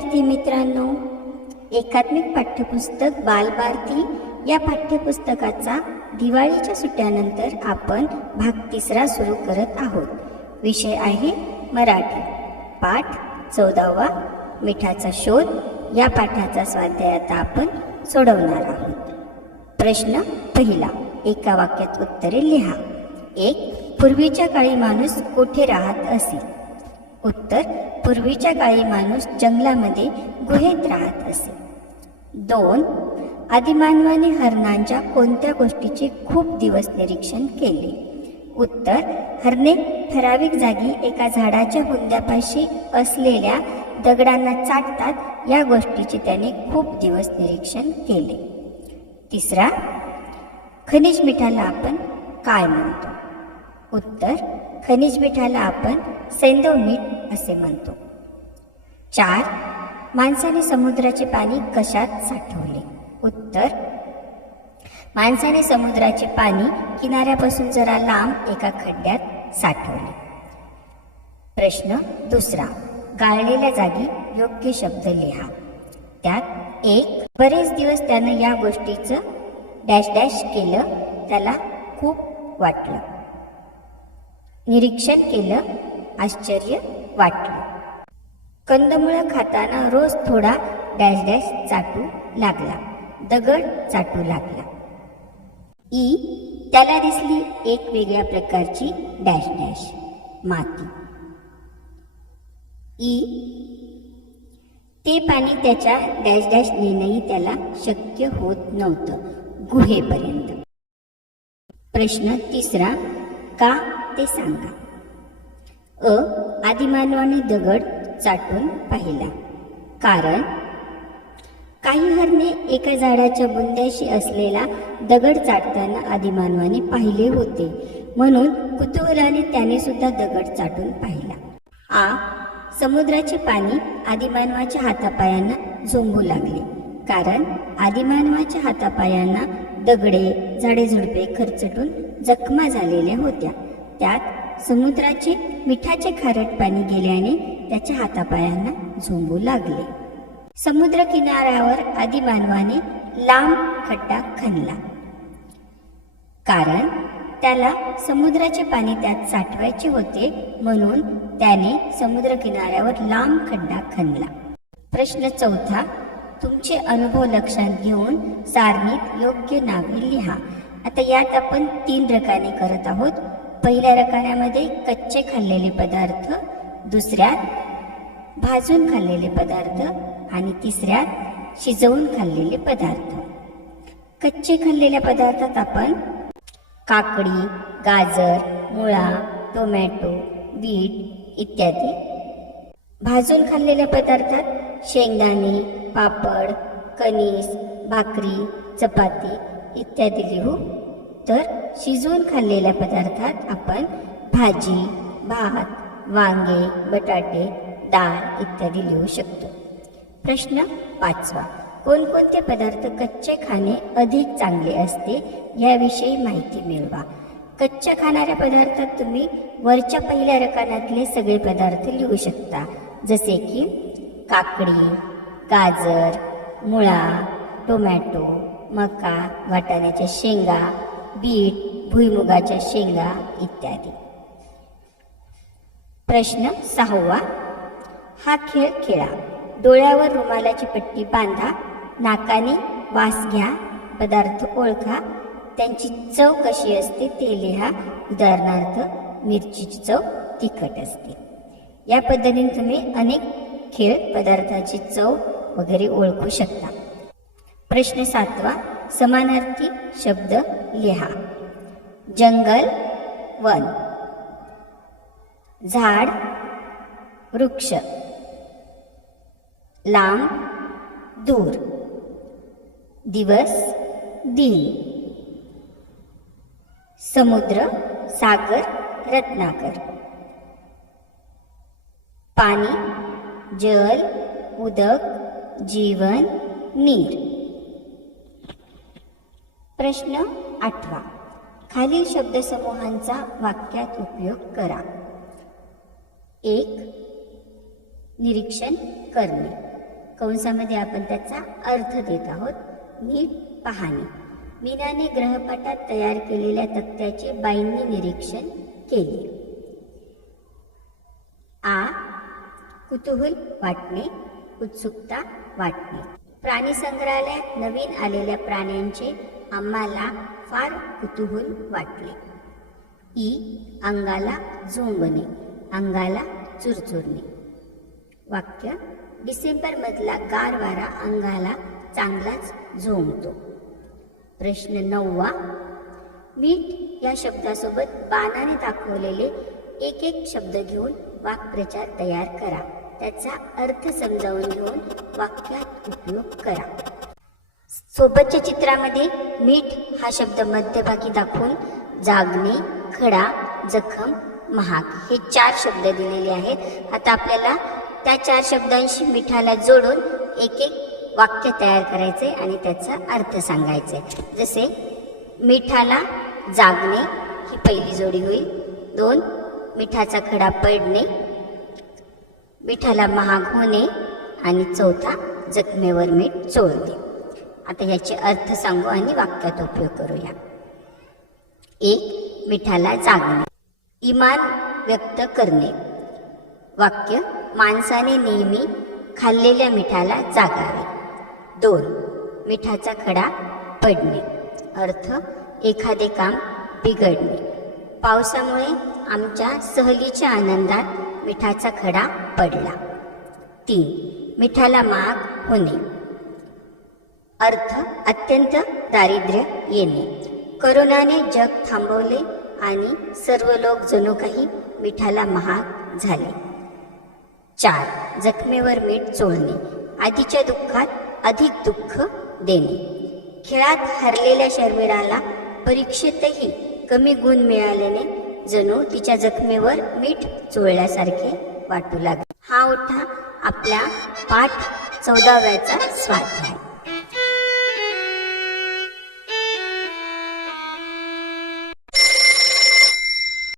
विद्यार्थी मित्रांनो, एकात्मिक पाठ्यपुस्तक बालभारती या पाठ्यपुस्तकाचा दिवाळीच्या सुट्ट्यानंतर आपण भाग 3 सुरू करत आहोत. विषय आहे मराठी. पाठ 14वा मिठाचा शोध. या पाठाचा स्वाध्याय आता आपण सोडवणार आहोत. प्रश्न पहिला, एका वाक्यात उत्तरे लिहा. 1. पूर्वीच्या काळी माणूस कोठे राहत असे? उत्तर, पूर्वीच्या काळी माणूस जंगलामध्ये गुहेत राहत असे. 2. आदिमानवाने हरणांच्या कोणत्या गोष्टीचे खूप दिवस निरीक्षण केले? उत्तर, हरणे ठराविक जागी एका झाडाच्या बुंद्यापाशी असलेल्या दगडांना चाटतात या गोष्टीचे त्याने खूप दिवस निरीक्षण केले. 3. खनिज मिठाला आपण काय म्हणतो? उत्तर, खनिज मिठाला आपण सैंधव मीठ असे म्हणतो. 4. माणसाने समुद्राचे पाणी कशात साठवले? उत्तर, माणसाने समुद्राचे पाणी किनाऱ्यापासून जरा लांब एका खड्ड्यात साठवले. प्रश्न दुसरा, गाळलेल्या जागी योग्य शब्द लिहा. त्यात 1. बरेच दिवस त्यानं या गोष्टीचं डॅश डॅश केलं, त्याला खूप वाटलं. निरीक्षण केलं, आश्चर्य वाटलं. कंदमुळं खाताना रोज थोडा डॅश डॅश चाटू लागला, दगड चाटू लागला. ई. त्याला दिसली एक वेगळ्या प्रकारची डॅश डॅश माती. ई. ते पाणी त्याच्या डॅश डॅश नेणंही त्याला शक्य होत नव्हतं गुहेपर्यंत. प्रश्न तिसरा, का ते सांगा. अ. आदिमानवाने दगड चाटून पाहिला. कारण काही हरणे एका झाडाच्या बुंद्याशी असलेला दगड चाटताना आदिमानवाने पाहिले होते, म्हणून कुतूहलाने त्याने सुद्धा दगड चाटून पाहिला. आ. समुद्राचे पाणी आदिमानवाच्या हातापायांना झोंबू लागले. कारण आदिमानवाच्या हातापायांना दगडे झाडेझुडपे खरचटून जखमा झालेल्या होत्या. त्यात समुद्राचे मिठाचे खारट पाणी गेल्याने त्याच्या हातापायांना झोंबू लागले. समुद्र किनाऱ्यावर आदिमानवाने लांब खड्डा खणला. कारण त्याला समुद्राचे पाणी त्यात साठवायचे होते, म्हणून त्याने समुद्र किनाऱ्यावर लांब खड्डा खणला. प्रश्न चौथा, तुमचे अनुभव लक्षात घेऊन सारणीत योग्य नावे लिहा. आता यात आपण 3 रकाने करत आहोत. पहिल्या रकान्यामध्ये कच्चे खाल्लेले पदार्थ, दुसऱ्यात भाजून खाल्लेले पदार्थ आणि तिसऱ्यात शिजवून खाल्लेले पदार्थ. कच्चे खाल्लेल्या पदार्थात आपण काकडी, गाजर, मुळा, टोमॅटो, बीट इत्यादी. भाजून खाल्लेल्या पदार्थात शेंगदाणे, पापड, कणीस, भाकरी, चपाती इत्यादी लिहू. तर शिजवून खाल्लेल्या पदार्थात आपण भाजी, भात, वांगे, बटाटे, डाळ इत्यादी लिहू शकतो. प्रश्न 5वा, कोणकोणते पदार्थ कच्चे खाणे अधिक चांगले असते याविषयी माहिती मिळवा. कच्च्या खाणाऱ्या पदार्थात तुम्ही वरच्या पहिल्या रकान्यातले सगळे पदार्थ लिहू शकता, जसे की काकडी, गाजर, मुळा, टोमॅटो, मका, वाटाण्याच्या शेंगा, बीट, भुईमुगाच्या शेंगा इत्यादी. प्रश्न 6वा, हा खेळ खेळा. डोळ्यावर रुमालाची पट्टी बांधा, नाकाने वास घ्या, पदार्थ ओळखा, त्यांची चव कशी असते ते लिहा. उदाहरणार्थ मिरचीची चव तिखट असते. या पद्धतीने तुम्ही अनेक खेळ पदार्थाची चव वगैरे ओळखू शकता. प्रश्न 7वा, समानार्थी शब्द लिहा. जंगल, वन. झाड, वृक्ष. लांब, दूर. दिवस, दिन. समुद्र, सागर, रत्नाकर. पाणी, जल, उदक, जीवन, नीर. प्रश्न 8वा, खालील शब्दसमूहांचा वाक्यात उपयोग करा. 1. निरीक्षण करणे. कंसामध्ये आपण त्याचा अर्थ देत आहोत. नीट पाहणे. मीनाने ग्रहपाठात तयार केलेल्या तक्त्याचे बाईंनी निरीक्षण केले. आ. कुतूहल वाटणे, उत्सुकता वाटणे. प्राणी संग्रहालयात नवीन आलेल्या प्राण्यांचे आम्हाला फार कुतूहल वाटले. ई. अंगाला झोंबणे, अंगाला चुरचुरणे. वाक्य. डिसेंबरमधला गार वारा अंगाला चांगलाच झोंबतो. प्रश्न 9. मीठ या शब्दासोबत बाणाने दाखवलेले एक एक शब्द घेऊन वाक्प्रचार तयार करा. त्याचा अर्थ समजावून घेऊन वाक्यात उपयोग करा. सोबतच्या चित्रामध्ये मीठ हा शब्द मध्यभागी दाखवून जागणे, खडा, जखम, महाग हे 4 शब्द दिलेले आहेत. आता आपल्याला त्या 4 शब्दांशी मिठाला जोडून एक एक वाक्य तयार करायचे आणि त्याचा अर्थ सांगायचे. जसे मिठाला जागणे ही पहिली जोडी होईल. 2. मिठाचा खडा पडणे, मिठाला महाग होणे आणि 4 जखमेवर मीठ चोळणे. आता याचे अर्थ सांगू आणि वाक्यात उपयोग करूया. 1. मिठाला जागणे. इमान व्यक्त करणे. वाक्य. माणसाने नेहमी खाल्लेल्या मिठाला जागावे. 2. मिठाचा खडा पडणे. अर्थ. एखादे काम बिघडणे. पावसामुळे आमच्या सहलीच्या आनंदात मिठाचा खडा पडला. 3. मिठाला महाग होणे. अर्थ. अत्यंत दारिद्र्य येणे. करोनाने जग थांबवले आणि सर्व लोक जणू काही मिठाला महाग झाले. 4. जखमेवर मीठ चोळणे. आधीच्या दुःखात अधिक दुःख देणे. खेळात हरलेल्या शर्मिळाला परीक्षेतही कमी गुण मिळाल्याने जणू तिच्या जखमेवर मीठ चोळल्यासारखे वाटू लागले. हा होता आपल्या पाठ 14व्याचा स्वाध्याय.